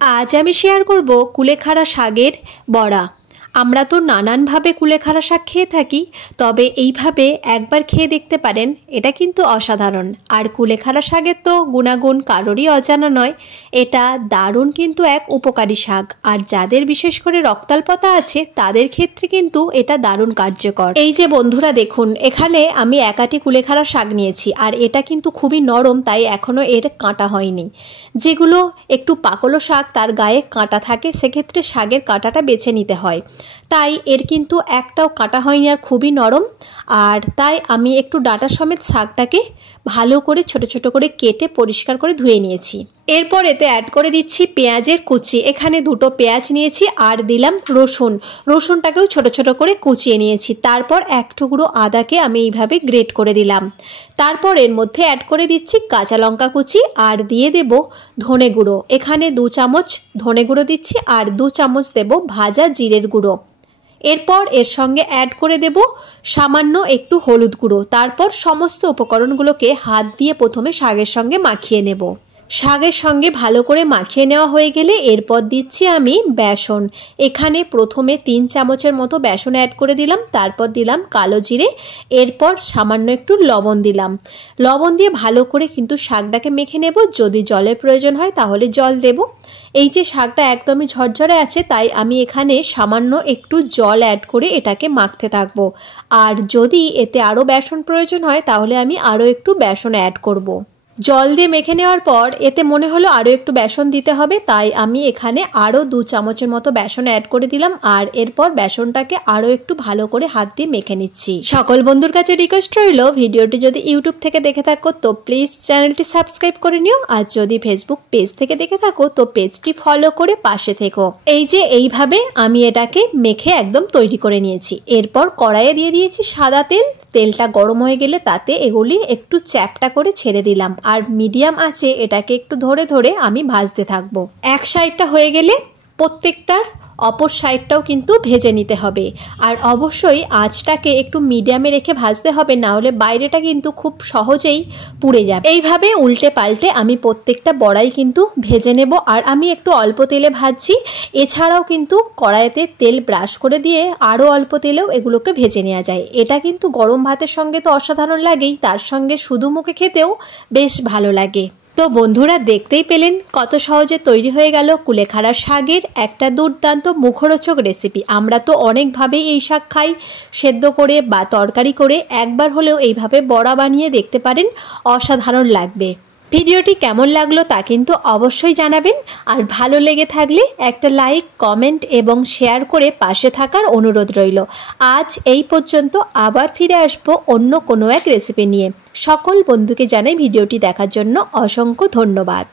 आज आमी शेयर करब कुलेखाड़ा शाकेर बड़ा। আমরা তো নানানভাবে কুলেখাড়া শাক খেয়ে থাকি, তবে এইভাবে একবার খেয়ে দেখতে পারেন, এটা কিন্তু অসাধারণ। আর কুলেখাড়া শাকের তো গুণাগুণ কারোরই অজানা নয়। এটা দারুণ কিন্তু এক উপকারী শাক, আর যাদের বিশেষ করে রক্তাল্পতা আছে তাদের ক্ষেত্রে কিন্তু এটা দারুণ কার্যকর। এই যে বন্ধুরা দেখুন, এখানে আমি একাটি কুলেখাড়া শাক নিয়েছি, আর এটা কিন্তু খুবই নরম, তাই এখনো এর কাঁটা হয়নি। যেগুলো একটু পাকলো শাক তার গায়ে কাঁটা থাকে, সেক্ষেত্রে শাকের কাঁটাটা বেছে নিতে হয়। তাই এর কিন্তু একটাও কাটা হয়নি, আর খুবই নরম। আর তাই আমি একটু ডাঁটা সমেত শাকটাকে ভালো করে ছোট ছোট করে কেটে পরিষ্কার করে ধুয়ে নিয়েছি। এরপর এতে অ্যাড করে দিচ্ছি পেঁয়াজের কুচি। এখানে দুটো পেঁয়াজ নিয়েছি, আর দিলাম রসুন। রসুনটাকেও ছোট ছোট করে কুচিয়ে নিয়েছি। তারপর এক টুকরো আদাকে আমি এইভাবে গ্রেট করে দিলাম। তারপর এর মধ্যে অ্যাড করে দিচ্ছি কাঁচা লঙ্কা কুচি, আর দিয়ে দেব ধনে গুঁড়ো। এখানে 2 চামচ ধনে গুঁড়ো দিচ্ছি, আর 2 চামচ দেব ভাজা জিরের গুঁড়ো। এরপর এর সঙ্গে অ্যাড করে দেব সামান্য একটু হলুদ গুঁড়ো। তারপর সমস্ত উপকরণগুলোকে হাত দিয়ে প্রথমে শাকের সঙ্গে মাখিয়ে নেব। শাকের সঙ্গে ভালো করে মাখিয়ে নেওয়া হয়ে গেলে এরপর দিচ্ছি আমি বেসন। এখানে প্রথমে 3 চামচের মতো বেসন অ্যাড করে দিলাম। তারপর দিলাম কালো জিরে, এরপর সামান্য একটু লবণ দিলাম। লবণ দিয়ে ভালো করে কিন্তু শাকটাকে মেখে নেব। যদি জলের প্রয়োজন হয় তাহলে জল দেব। এই যে শাকটা একদমই ঝরঝরে আছে, তাই আমি এখানে সামান্য একটু জল অ্যাড করে এটাকে মাখতে থাকবো। আর যদি এতে আরও বেসন প্রয়োজন হয় তাহলে আমি আরও একটু বেসন অ্যাড করব। জল দিয়ে মেখে নেওয়ার পর এতে মনে হলো আরও একটু বেসন দিতে হবে, তাই আমি এখানে আরও 2 চামচের মতো বেসন অ্যাড করে দিলাম। আর এরপর বেসনটাকে আরও একটু ভালো করে হাত দিয়ে মেখে নিচ্ছি। সকল বন্ধুর কাছে রিকোয়েস্ট রইল, ভিডিওটি যদি ইউটিউব থেকে দেখে থাকো তো প্লিজ চ্যানেলটি সাবস্ক্রাইব করে নিও, আর যদি ফেসবুক পেজ থেকে দেখে থাকো তো পেজটি ফলো করে পাশে থেকো। এই যে এইভাবে আমি এটাকে মেখে একদম তৈরি করে নিয়েছি। এরপর কড়াইয়ে দিয়ে দিয়েছি সাদা তেল। তেলটা গরম হয়ে গেলে তাতে এগুলি একটু চ্যাপটা করে ছেড়ে দিলাম, আর মিডিয়াম আঁচে এটাকে একটু ধরে ধরে আমি ভাজতে থাকবো। এক সাইডটা হয়ে গেলে প্রত্যেকটার অপর সাইডটাও কিন্তু ভেজে নিতে হবে। আর অবশ্যই আঁচটাকে একটু মিডিয়ামে রেখে ভাজতে হবে, না হলে বাইরেটা কিন্তু খুব সহজেই পুড়ে যাবে। এইভাবে উল্টে পাল্টে আমি প্রত্যেকটা বড়াই কিন্তু ভেজে নেব। আর আমি একটু অল্প তেলে ভাজছি। এছাড়াও কিন্তু কড়াইতে তেল ব্রাশ করে দিয়ে আরও অল্প তেলেও এগুলোকে ভেজে নেওয়া যায়। এটা কিন্তু গরম ভাতের সঙ্গে তো অসাধারণ লাগেই, তার সঙ্গে শুধু মুখে খেতেও বেশ ভালো লাগে। তো বন্ধুরা দেখতেই পেলেন কত সহজে তৈরি হয়ে গেল কুলেখাড়া শাকের একটা দুর্দান্ত মুখরোচক রেসিপি। আমরা তো অনেকভাবেই এই শাক খাই, সেদ্ধ করে বা তরকারি করে। একবার হলেও এইভাবে বড়া বানিয়ে দেখতে পারেন, অসাধারণ লাগবে। ভিডিওটি কেমন লাগলো তা কিন্তু অবশ্যই জানাবেন। আর ভালো লেগে থাকলে একটা লাইক, কমেন্ট এবং শেয়ার করে পাশে থাকার অনুরোধ রইল। আজ এই পর্যন্ত, আবার ফিরে আসবো অন্য কোনো এক রেসিপি নিয়ে। সকল বন্ধুকে জানাই ভিডিওটি দেখার জন্য অসংখ্য ধন্যবাদ।